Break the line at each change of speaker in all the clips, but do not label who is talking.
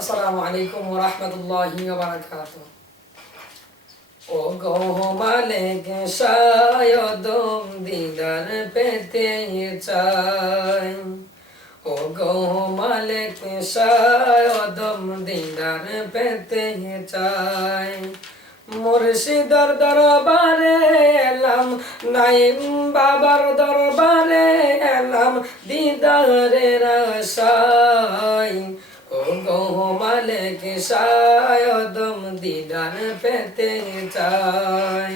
আসসালামু আলাইকুম ওয়া রাহমাতুল্লাহি ওয়া বারাকাতুহু। ও গো মালিক শায়দম দিদার পেতে চাই। ও গো মালিক শায়দম দিদার পেতে চাই। মুর্শিদার দরবারে এলাম নাইম বাবার দরবারে এলাম, দিদারের আশায়। ও গো মালিক শায়দম দিদার পেতে চাই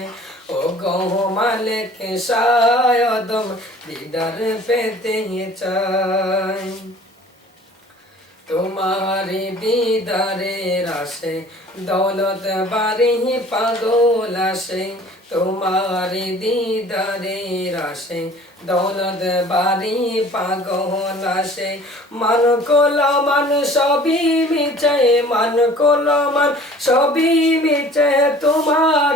ও গো মালিক শায়দম দিদার পেতে চাই তোমারি দিদারের আসে দৌলত বাড়ি পাগল আসে। তোমারি দিদারে আসে দৌলত বাড়ি পাগল আসে। মান কোল মান সবই মিছে মান কোল মান সবই মিছে তোমার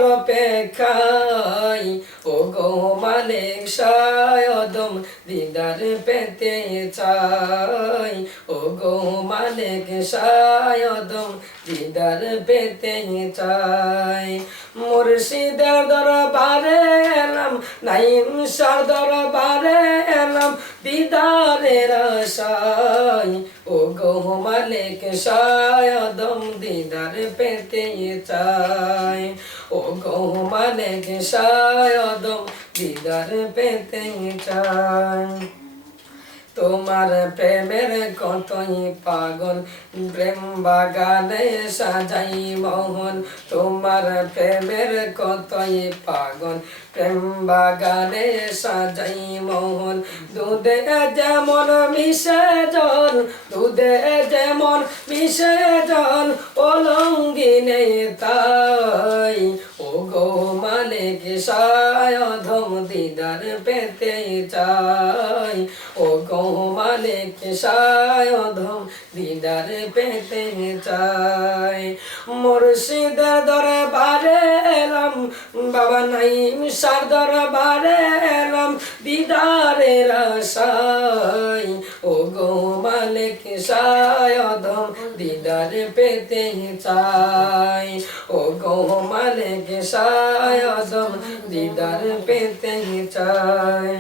ও গো মালিক শায়দম দিদার পেতে চাই ও গো মালিক শায়দম দিদার পেতে চাই মুর্শিদের দরবারে এলাম নাইম সার দরবারে এলাম দিদারের আশায় ও গো মালিক শায়দম দিদার পেতে চাই ও গো মালিক শায়দম দিদার পেতে চাই তোমার প্রেমের কতই পাগল প্রেম বাগানে সাজাই মোহন। তোমার প্রেমের কতই পাগল প্রেম বাগানে সাজাই মোহন। দুধে যেমন মিশে জল, দুধে যেমন মিশে জল অলঙ্গিনে তাই। ও গো মালিক সায়ধম দিদার পেতে চাই। ও গো মালিক সায়ধম দিদার পেতে চাই। মুর্শিদের দরবারে এলাম বাবা নাইম সার দরবারে এলাম দিদারের আশাই ও গো মালিক সায়ধম দিদার পেতে চাই। ও গো মালিক সায়ধম দিদার পেতে চাই।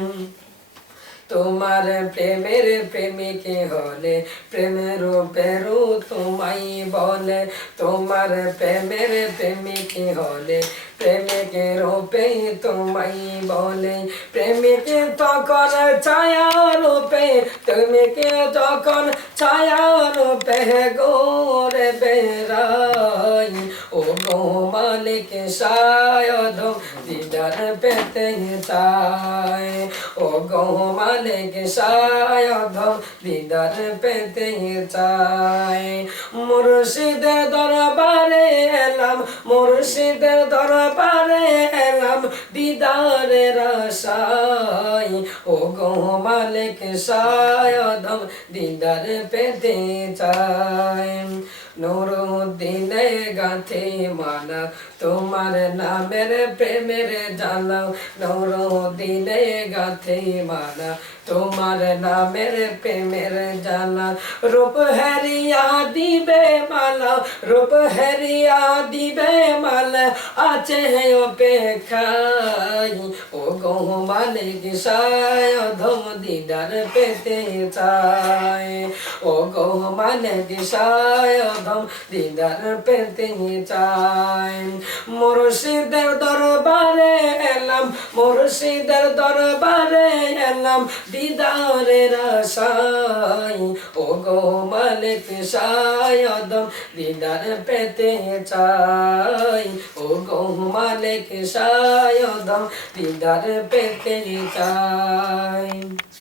তোমার প্রেমের প্রেমিকে হলে প্রেমের পেরু তোমাই বলে। তোমার প্রেমের প্রেমিকে হলে প্রেমিকে রূপে তোমাই বলে। প্রেমিকে তখন ছায়া রূপে তুমিকে তখন ছায়া রূপে গোরে বেড়াই। ও গো মালিক শায়দ দিদার পেতে চাই ও গো মালিক শায়দ দিদার পেতে চাই। মুর্শিদের দরবারে এলাম, মুর্শিদের দরবারে এলাম দিদারের আশাই ও গো মালিক শায়দ দিদার পেতে চাই। নুরুদ্দিনে গাথে মালা তোমার নামের প্রেমের জানাও নুরুদ্দিনে গাথে মালা তোমার নামের প্রেমের জানা রূপ হেরিয়া দিবে মালা রূপ হেরিয়া দিবে মাল আছে অপেক্ষাই ও গো মালিক সায়ধম দিদার পেতে চায়। ও গো মালিক সায়ধম দিদার পেতে চাই মুর্শিদের দরবারে এলাম, মুর্শিদের দরবারে এলাম দিদারের আশাই ও গো মালিক সায়দম দিদার পেতে চাই। ও গো মালিক সায়দম দিদার পেতে চাই।